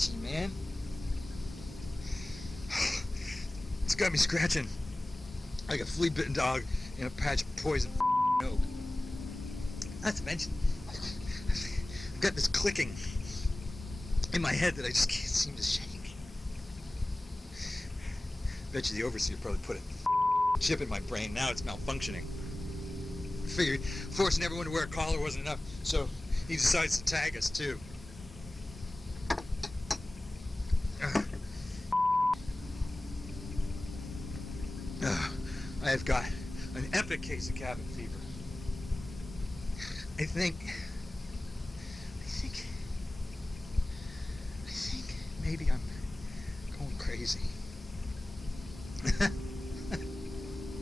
itchy, man. It's got me scratching like a flea-bitten dog in a patch of poison oak. Not to mention, I've got this clicking in my head that I just can't seem to shake. Bet you the overseer probably put a chip in my brain. Now it's malfunctioning. Figured forcing everyone to wear a collar wasn't enough, so he decides to tag us too. I have got an epic case of cabin fever. I think maybe I'm going crazy.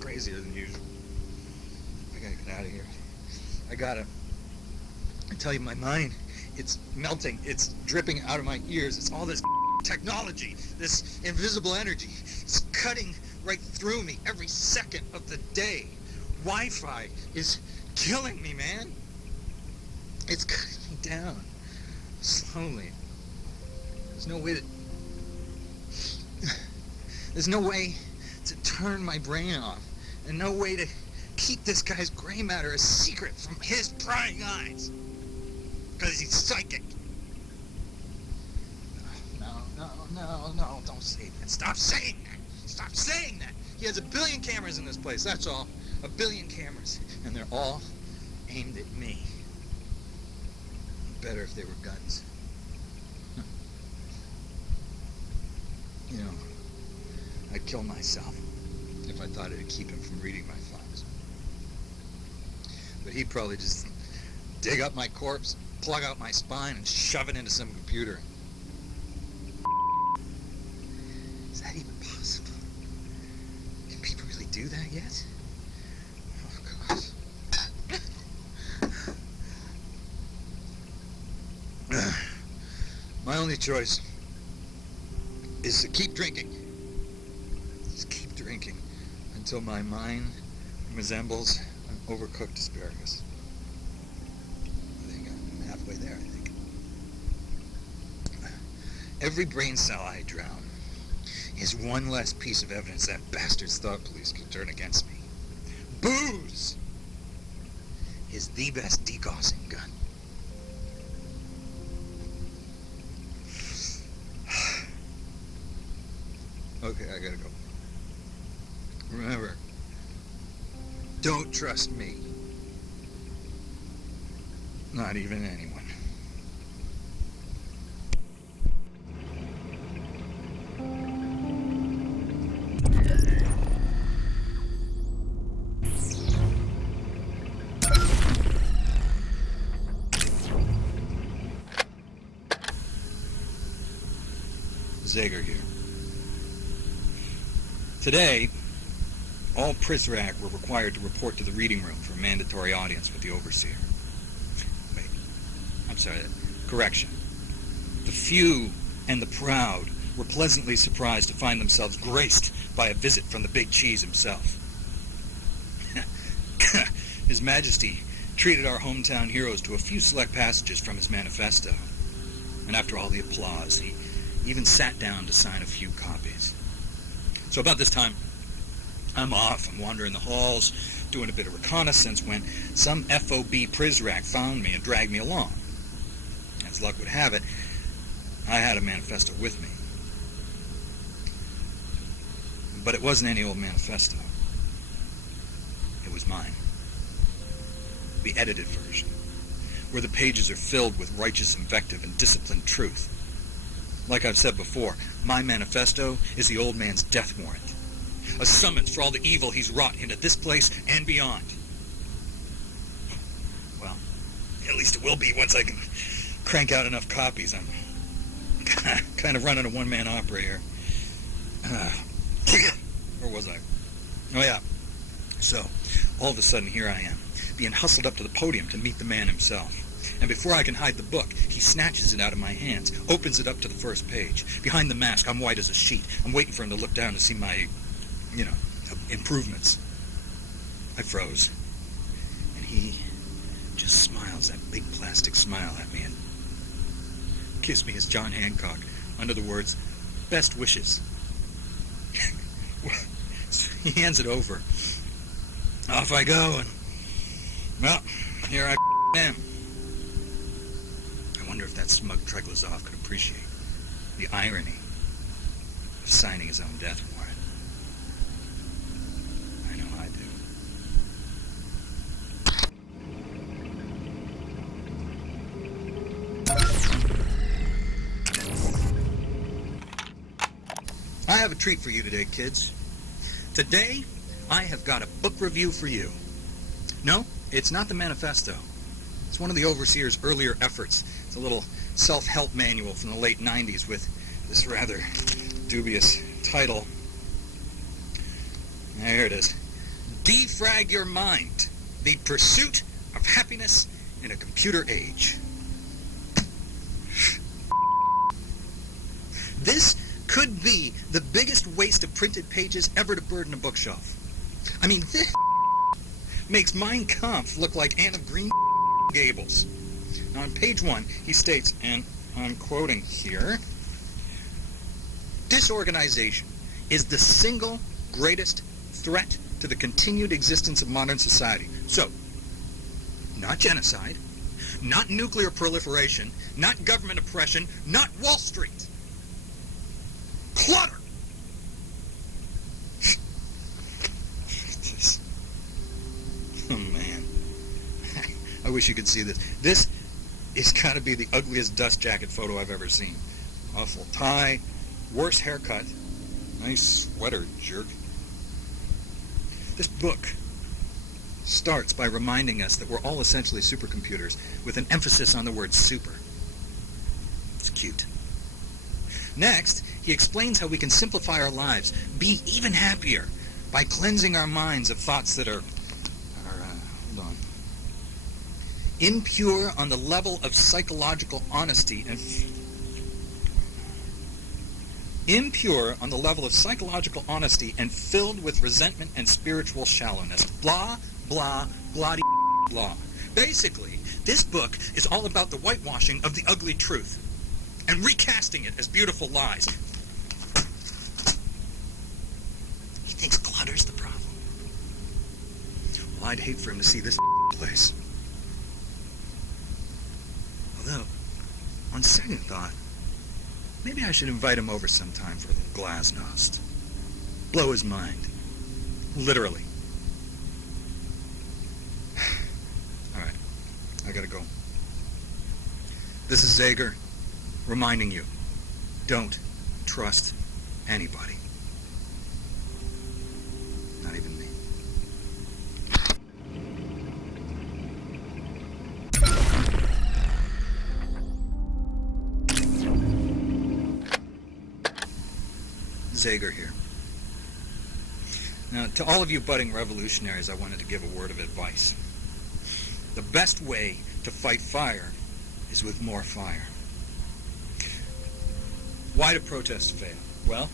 Crazier than usual. I gotta get out of here. I tell you, my mind, it's melting. It's dripping out of my ears. It's all this technology, this invisible energy. It's cutting right through me every second of the day. Wi-Fi is killing me, man. It's cutting me down slowly. There's no way to turn my brain off, and no way to keep this guy's gray matter a secret from his prying eyes, because he's psychic. No, don't say that. Stop saying that. He has 1 billion cameras in this place, that's all. 1 billion cameras, and they're all aimed at me. Better if they were guns. You know, I'd kill myself if I thought it'd keep him from reading my thoughts. But he'd probably just dig up my corpse, plug out my spine, and shove it into some computer. Is that even possible? Can people really do that yet? Oh, gosh. My only choice is to keep drinking. Just keep drinking until my mind resembles an overcooked asparagus. I think I'm halfway there, I think. Every brain cell I drown is one less piece of evidence that bastard's thought police can turn against me. Booze is the best degaussing gun. Okay, I gotta go. Remember, don't trust me. Not even anyone. Zegar here. Today, all Prizrak were required to report to the reading room for a mandatory audience with the overseer. Wait, I'm sorry, correction. The few and the proud were pleasantly surprised to find themselves graced by a visit from the big cheese himself. His Majesty treated our hometown heroes to a few select passages from his manifesto. And after all the applause, he even sat down to sign a few copies. So about this time, I'm off. I'm wandering the halls, doing a bit of reconnaissance when some FOB Prizrak found me and dragged me along. As luck would have it, I had a manifesto with me. But it wasn't any old manifesto. It was mine. The edited version, where the pages are filled with righteous invective and disciplined truth. Like I've said before, my manifesto is the old man's death warrant. A summons for all the evil he's wrought into this place and beyond. Well, at least it will be once I can crank out enough copies. I'm kind of running a one-man opera here. Where was I? Oh yeah. So, all of a sudden here I am, being hustled up to the podium to meet the man himself. And before I can hide the book, he snatches it out of my hands, opens it up to the first page. Behind the mask, I'm white as a sheet. I'm waiting for him to look down to see my, improvements. I froze. And he just smiles, that big plastic smile at me, and kissed me as John Hancock under the words, "Best wishes." He hands it over. Off I go, and, well, here I am. I wonder if that smug Treglazov could appreciate the irony of signing his own death warrant. I know I do. I have a treat for you today, kids. Today, I have got a book review for you. No, it's not the manifesto. It's one of the overseer's earlier efforts. It's a little self-help manual from the late 90s with this rather dubious title. There it is. Defrag Your Mind, the Pursuit of Happiness in a Computer Age. This could be the biggest waste of printed pages ever to burden a bookshelf. I mean, this makes Mein Kampf look like Anne of Green Gables. Now, on page 1, he states, and I'm quoting here, "Disorganization is the single greatest threat to the continued existence of modern society." So, not genocide, not nuclear proliferation, not government oppression, not Wall Street. Clutter! Oh, man. I wish you could see this. This is got to be the ugliest dust jacket photo I've ever seen. Awful tie, worse haircut, nice sweater, jerk. This book starts by reminding us that we're all essentially supercomputers with an emphasis on the word super. It's cute. Next, he explains how we can simplify our lives, be even happier, by cleansing our minds of thoughts that are impure on the level of psychological honesty and filled with resentment and spiritual shallowness. Blah, blah, blah, blah. Basically, this book is all about the whitewashing of the ugly truth and recasting it as beautiful lies. He thinks clutter's the problem. Well, I'd hate for him to see this place. Although, on second thought, maybe I should invite him over sometime for a little glasnost. Blow his mind. Literally. All right, I gotta go. This is Zager, reminding you, don't trust anybody. Not even me. Zager here. Now, to all of you budding revolutionaries, I wanted to give a word of advice. The best way to fight fire is with more fire. Why do protests fail? Well,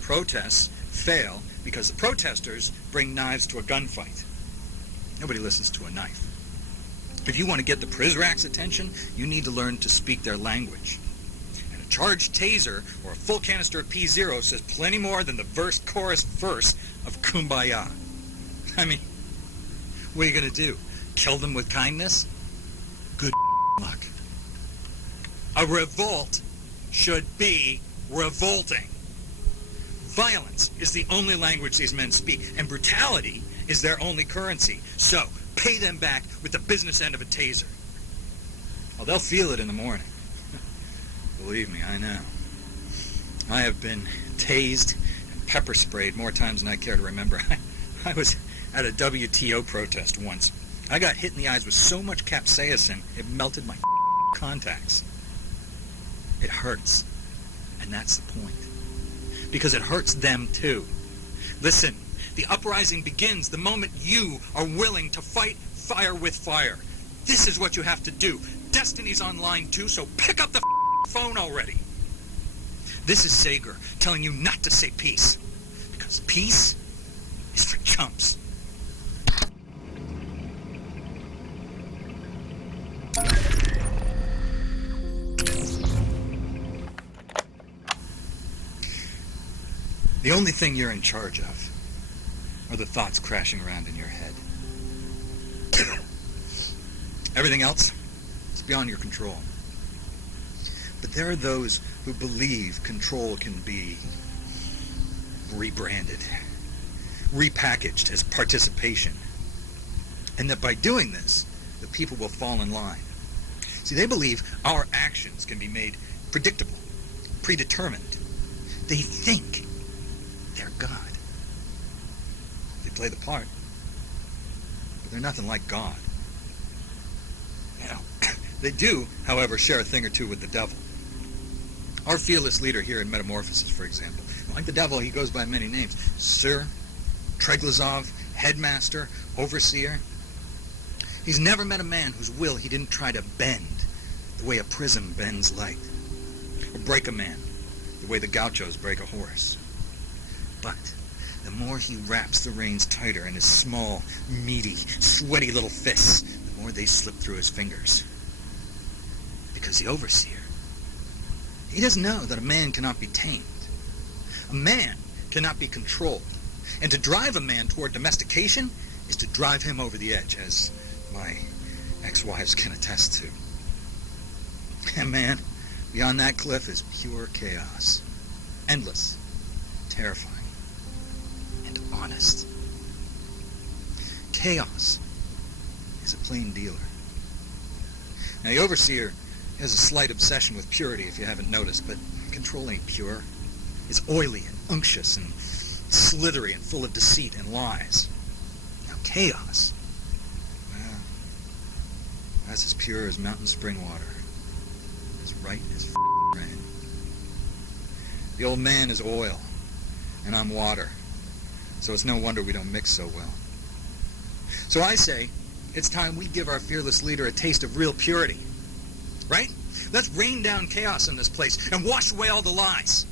protests fail because the protesters bring knives to a gunfight. Nobody listens to a knife. If you want to get the Prizrak's attention, you need to learn to speak their language. And a charged taser or a full canister of P0 says plenty more than the verse, chorus, verse of Kumbaya. I mean, what are you going to do? Kill them with kindness? Good luck. A revolt should be revolting. Violence is the only language these men speak, and brutality is their only currency. So, pay them back with the business end of a taser. Well, they'll feel it in the morning. Believe me, I know. I have been tased and pepper sprayed more times than I care to remember. I was at a WTO protest once. I got hit in the eyes with so much capsaicin, it melted my contacts. It hurts. And that's the point. Because it hurts them too. Listen, the uprising begins the moment you are willing to fight fire with fire. This is what you have to do. Destiny's online too, so pick up the phone already. This is Sager telling you not to say peace. Because peace is for chumps. The only thing you're in charge of are the thoughts crashing around in your head. Everything else is beyond your control. But there are those who believe control can be rebranded, repackaged as participation, and that by doing this, the people will fall in line. See, they believe our actions can be made predictable, predetermined. They think they're God. They play the part, but they're nothing like God. You know, they do, however, share a thing or two with the devil. Our fearless leader here in Metamorphosis, for example, like the devil, he goes by many names. Sir, Treglazov, Headmaster, Overseer. He's never met a man whose will he didn't try to bend the way a prism bends light, or break a man the way the gauchos break a horse. But the more he wraps the reins tighter in his small, meaty, sweaty little fists, the more they slip through his fingers. Because the Overseer, he doesn't know that a man cannot be tamed. A man cannot be controlled. And to drive a man toward domestication is to drive him over the edge, as my ex-wives can attest to. And man, beyond that cliff is pure chaos. Endless, terrifying, and honest. Chaos is a plain dealer. Now, the Overseer has a slight obsession with purity, if you haven't noticed, but control ain't pure. It's oily and unctuous and slithery and full of deceit and lies. Now, chaos, well, that's as pure as mountain spring water, as right as rain. The old man is oil, and I'm water, so it's no wonder we don't mix so well. So I say, it's time we give our fearless leader a taste of real purity. Right? Let's rain down chaos in this place and wash away all the lies.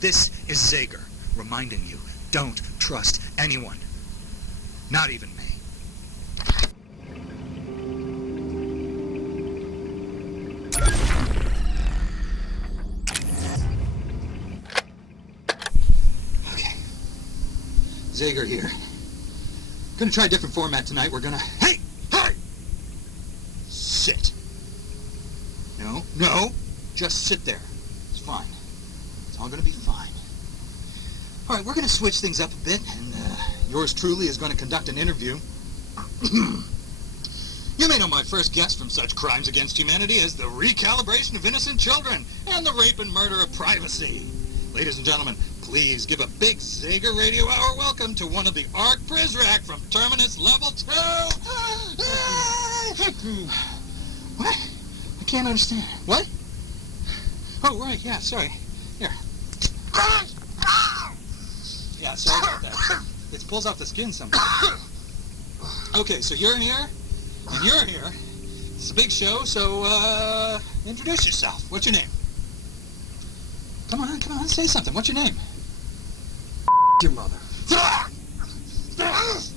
This is Zager reminding you, don't trust anyone. Not even me. Okay. Zager here. Gonna try a different format tonight. We're gonna... Hey! Sit. No, just sit there. It's fine. It's all going to be fine. All right, we're going to switch things up a bit, and yours truly is going to conduct an interview. You may know my first guest from such crimes against humanity as the recalibration of innocent children and the rape and murder of privacy. Ladies and gentlemen, please give a big Zager Radio Hour welcome to one of the Arc Prizrak from Terminus Level 2. What? I can't understand. What? Oh, right, yeah, sorry. Here. Yeah, sorry about that. It pulls off the skin sometimes. Okay, so you're in here, and you're here. It's a big show, so, introduce yourself. What's your name? Come on, say something. What's your name? Your mother. That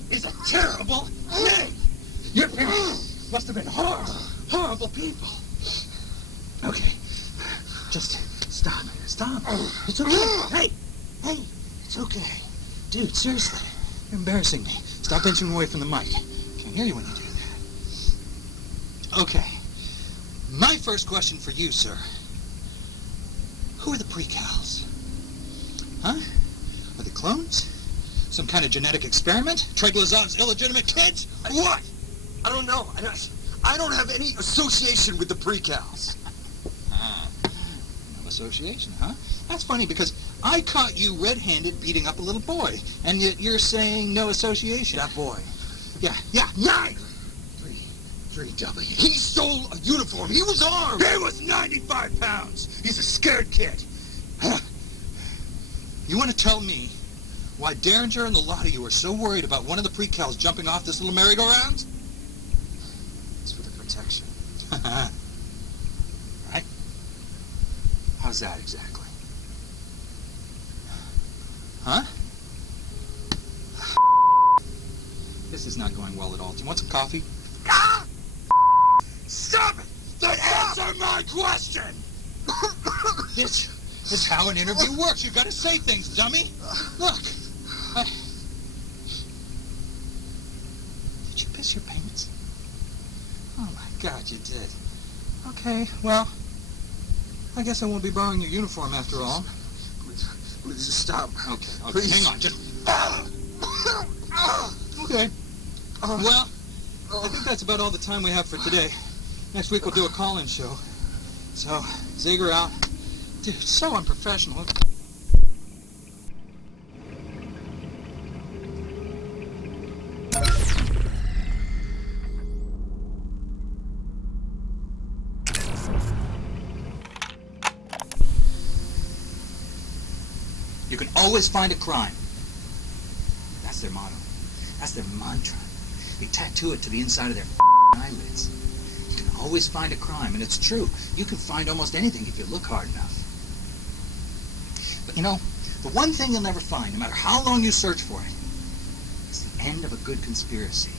is a terrible name! Your parents must have been horrible people. Okay, just stop. It's okay. Hey, it's okay. Dude, seriously, you're embarrassing me. Stop inching away from the mic. Can't hear you when you do that. Okay, my first question for you, sir. Who are the pre-cals? Huh? Are they clones? Some kind of genetic experiment? Treglazov's illegitimate kids? What? I don't know. I don't have any association with the pre-cals. No association, huh? That's funny because I caught you red-handed beating up a little boy, and yet you're saying no association. That boy. Yeah. 3W. He stole a uniform. He was armed. He was 95 pounds. He's a scared kid. Huh? You want to tell me why Derringer and the lot of you are so worried about one of the pre-cals jumping off this little merry-go-round? It's for the protection. Right? How's that exactly? Huh? This is not going well at all. Do you want some coffee? Stop it! Answer my question! It's how an interview works. You gotta say things, dummy. Look. Did you piss your pants? Oh my God, you did. Okay, well, I guess I won't be borrowing your uniform after all. Please stop. Okay, Please. hang on. Just... Okay. Well, I think that's about all the time we have for today. Next week we'll do a call-in show. So, Zager out. Dude, so unprofessional. You can always find a crime. That's their motto. That's their mantra. They tattoo it to the inside of their eyelids. You can always find a crime, and it's true. You can find almost anything if you look hard enough. But you know, the one thing you'll never find, no matter how long you search for it, is the end of a good conspiracy.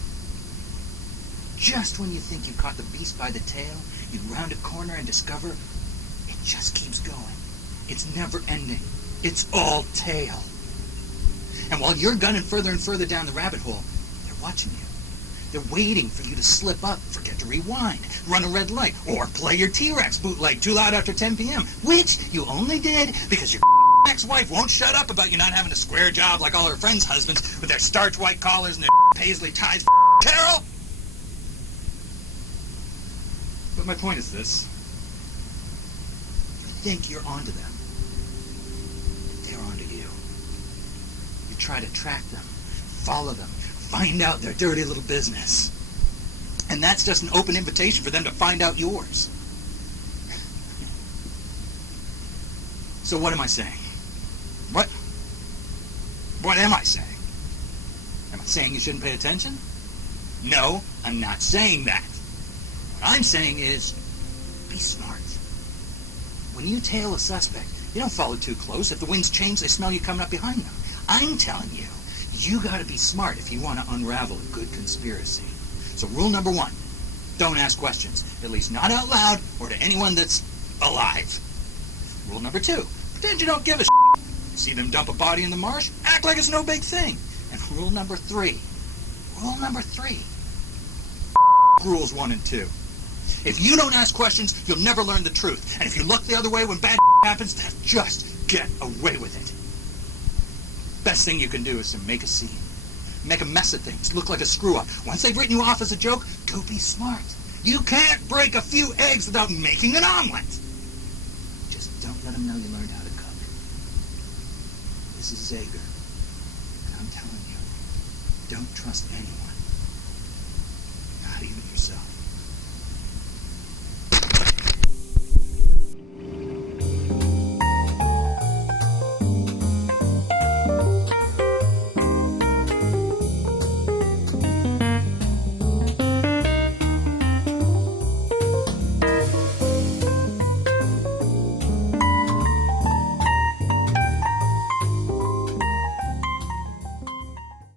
Just when you think you've caught the beast by the tail, you round a corner and discover it just keeps going. It's never ending. It's all tail. And while you're gunning further and further down the rabbit hole, they're watching you. They're waiting for you to slip up, forget to rewind, run a red light, or play your T-Rex bootleg too loud after 10 p.m., which you only did because your ex-wife won't shut up about you not having a square job like all her friends' husbands with their starch white collars and their paisley ties. Carol! But my point is this. You think you're onto them. They're onto you. You try to track them, follow them, find out their dirty little business. And that's just an open invitation for them to find out yours. So what am I saying? What am I saying? Am I saying you shouldn't pay attention? No, I'm not saying that. What I'm saying is, be smart. When you tail a suspect, you don't follow too close. If the winds change, they smell you coming up behind them. I'm telling you, you gotta be smart if you want to unravel a good conspiracy. So rule number 1, don't ask questions, at least not out loud or to anyone that's alive. Rule number 2, pretend you don't give a shit. You see them dump a body in the marsh, act like it's no big thing. And rule number 3, rules 1 and 2. If you don't ask questions, you'll never learn the truth. And if you look the other way when bad happens, just get away with it. Best thing you can do is to make a scene. Make a mess of things. Look like a screw-up. Once they've written you off as a joke, go be smart. You can't break a few eggs without making an omelet. Just don't let them know you learned how to cook. This is Zager. And I'm telling you, don't trust anyone. Not even yourself.